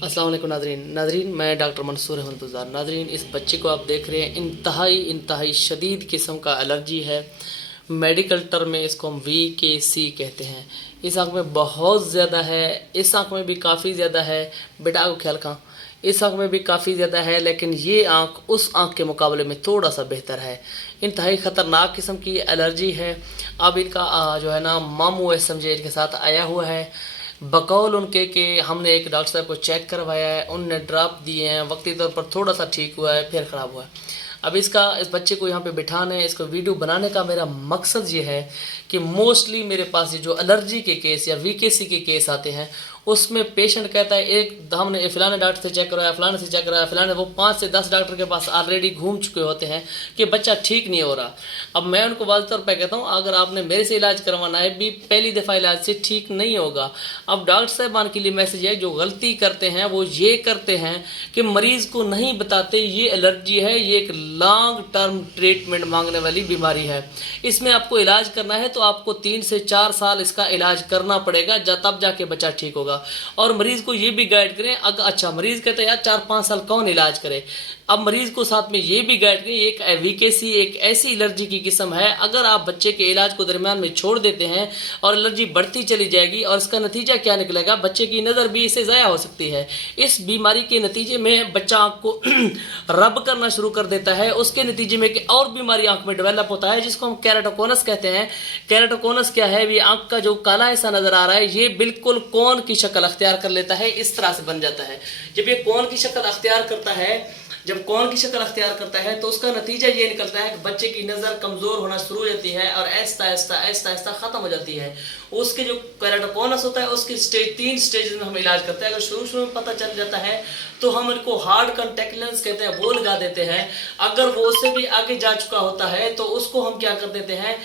अस्सलाम वालेकुम नादरीन, मैं डॉक्टर मंसूर अहमद गुज़ार। नादरीन, इस बच्चे को आप देख रहे हैं, इंतहाई शदीद किस्म का एलर्जी है। मेडिकल टर्म में इसको हम VKC कहते हैं। इस आँख में बहुत ज़्यादा है, इस आँख में भी काफ़ी ज़्यादा है। बेटा को ख्याल कहाँ, इस आँख में भी काफ़ी ज़्यादा है, लेकिन ये आँख उस आँख के मुकाबले में थोड़ा सा बेहतर है। इंतहाई ख़तरनाक किस्म की एलर्जी है। अब इनका जो है ना मामू SMJ इनके साथ आया हुआ है। बकौल उनके कि हमने एक डॉक्टर साहब को चेक करवाया है, उनने ड्रॉप दिए हैं, वक्ती तौर पर थोड़ा सा ठीक हुआ है, फिर ख़राब हुआ है। अब इस बच्चे को यहाँ पे बिठाना है। इसको वीडियो बनाने का मेरा मकसद ये है कि मोस्टली मेरे पास ये जो एलर्जी के केस या VKC के केस आते हैं, उसमें पेशेंट कहता है एक हमने फलाने डॉक्टर से चेक करवाया, फलाने से चेक करवाया, फलाने, वो 5 से 10 डॉक्टर के पास ऑलरेडी घूम चुके होते हैं कि बच्चा ठीक नहीं हो रहा। अब मैं उनको वाज़ तौर पर कहता हूँ, अगर आपने मेरे से इलाज करवाना है भी, पहली दफ़ा इलाज से ठीक नहीं होगा। अब डॉक्टर साहबान के लिए मैसेज है, जो गलती करते हैं वो ये करते हैं कि मरीज़ को नहीं बताते ये एलर्जी है, ये एक लॉन्ग टर्म ट्रीटमेंट मांगने वाली बीमारी है। इसमें आपको इलाज करना है तो आपको 3 से 4 साल इसका इलाज करना पड़ेगा, तब जाके बच्चा ठीक होगा। और मरीज को ये भी गाइड करें, अगर अच्छा मरीज कहते हैं यार 4-5 साल कौन इलाज करे, अब मरीज को साथ में ये भी गाइड करें, एक VKC एक ऐसी एलर्जी की किस्म है, अगर आप बच्चे के इलाज को दरमियान में छोड़ देते हैं और एलर्जी बढ़ती चली जाएगी, और इसका नतीजा क्या निकलेगा, बच्चे की नज़र भी इससे ज़ाया हो सकती है। इस बीमारी के नतीजे में बच्चा आँख को रब करना शुरू कर देता है, उसके नतीजे में कि और बीमारी आँख में डेवलप होता है, जिसको हम केराटोकोनस कहते हैं। केराटोकोनस क्या है, ये आँख का जो काला हिस्सा नज़र आ रहा है, ये बिल्कुल कोन की शक्ल अख्तियार कर लेता है, इस तरह से बन जाता है। जब ये कोन की शक्ल अख्तियार करता है, जब कोन की शक्ल अख्तियार करता है तो उसका नतीजा ये निकलता है कि बच्चे की नज़र कमज़ोर होना शुरू हो जाती है और आहिस्ता आहिस्ता ख़त्म हो जाती है। उसके जो केराटोकोनस होता है उसके 3 स्टेज में हम इलाज करते हैं। अगर शुरू में पता चल जाता है तो हम इनको हार्ड कॉन्टैक्ट लेंस कहते हैं, वो लगा देते हैं। अगर वो उससे भी आगे जा चुका होता है तो उसको हम क्या कर देते हैं,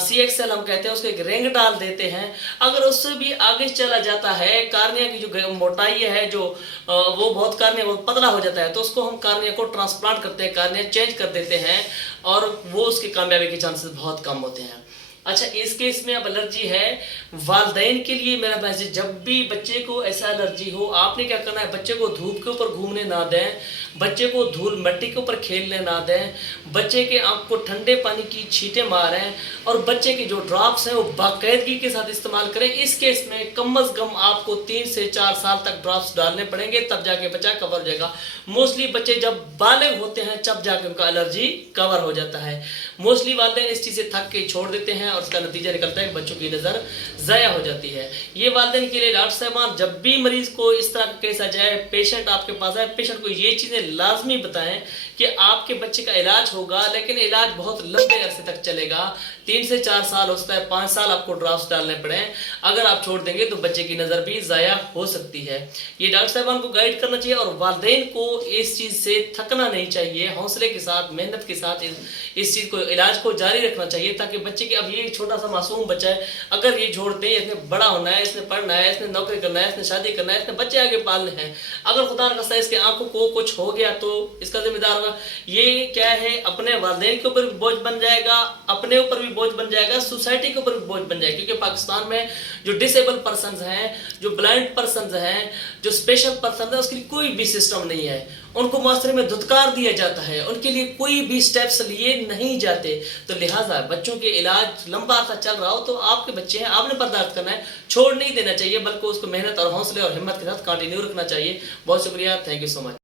CXL हम कहते हैं, उसको एक रिंग डाल देते हैं। अगर उससे भी आगे चला जाता है, कार्निया की जो मोटाई है, जो वो बहुत कार्निया बहुत पतला हो जाता है, तो उसको हम कार्निया को ट्रांसप्लांट करते हैं, कार्निया चेंज कर देते हैं, और वो उसकी कामयाबी के चांसेस बहुत कम होते हैं। अच्छा, इस केस में अब एलर्जी है, वालिदैन के लिए मेरा मैसेज, जब भी बच्चे को ऐसा एलर्जी हो, आपने क्या करना है, बच्चे को धूप के ऊपर घूमने ना दें, बच्चे को धूल मिट्टी के ऊपर खेलने ना दें, बच्चे के आँख को ठंडे पानी की छींटे मारें, और बच्चे के जो ड्रॉप्स हैं वो बाकायदगी के साथ इस्तेमाल करें। इस केस में कम अज़ कम आपको 3 से 4 साल तक ड्रॉप्स डालने पड़ेंगे, तब जाके बच्चा कवर हो जाएगा। मोस्टली बच्चे जब बालिग होते हैं तब जाके उनका एलर्जी कवर हो जाता है। मोस्टली वालिदैन इस चीज़ से थक के छोड़ देते हैं और उसका नतीजा निकलता है कि बच्चों की नज़र ज़ाया हो जाती है। ये वालिदैन के लिए डॉक्टर साहबान, जब भी मरीज़ को इस तरह का केस आ जाए, पेशेंट आपके पास आए, पेशेंट को ये चीज़ें लाजमी बताएं कि आपके बच्चे का इलाज होगा, लेकिन इलाज बहुत लंबे अरसे तक चलेगा, 3 से 4 साल हो सकता है, 5 साल आपको ड्रॉप्स डालने पड़े। अगर आप छोड़ देंगे तो बच्चे की नज़र भी ज़ाया हो सकती है। ये डॉक्टर साहबान को गाइड करना चाहिए, और वालिदैन को इस चीज़ से थकना नहीं चाहिए, हौसले के साथ, मेहनत के साथ इस चीज़ को, इलाज को जारी रखना चाहिए, ताकि बच्चे की, अब ये छोटा सा मासूम बच्चा है, अगर ये छोड़ते हैं, इसने बड़ा होना है, इसने पढ़ना है, इसने नौकरी करना है, इसने शादी करना है, इसने बच्चे आगे पालने हैं, अगर खुदा न खास्ता इसके आंखों को कुछ हो गया तो इसका जिम्मेदार होगा। ये क्या है, अपने वालिदैन के ऊपर भी बोझ बन जाएगा, अपने ऊपर भी बोझ बन जाएगा, सोसाइटी के ऊपर भी बोझ बन जाएगा। क्योंकि पाकिस्तान में जो डिसेबल पर्सनस हैं, जो ब्लाइंड पर्सनस हैं, जो स्पेशल पर्सन है, उसके लिए कोई भी सिस्टम नहीं है, उनको माशरे में धुतकार दिया जाता है, उनके लिए कोई भी स्टेप्स लिए नहीं जाते। तो लिहाजा बच्चों के इलाज लंबा अर्सा चल रहा हो तो आपके बच्चे हैं, आपने बर्दाश्त करना है, छोड़ नहीं देना चाहिए, बल्कि उसको मेहनत और हौसले और हिम्मत के साथ कंटिन्यू रखना चाहिए। बहुत शुक्रिया, थैंक यू सो मच।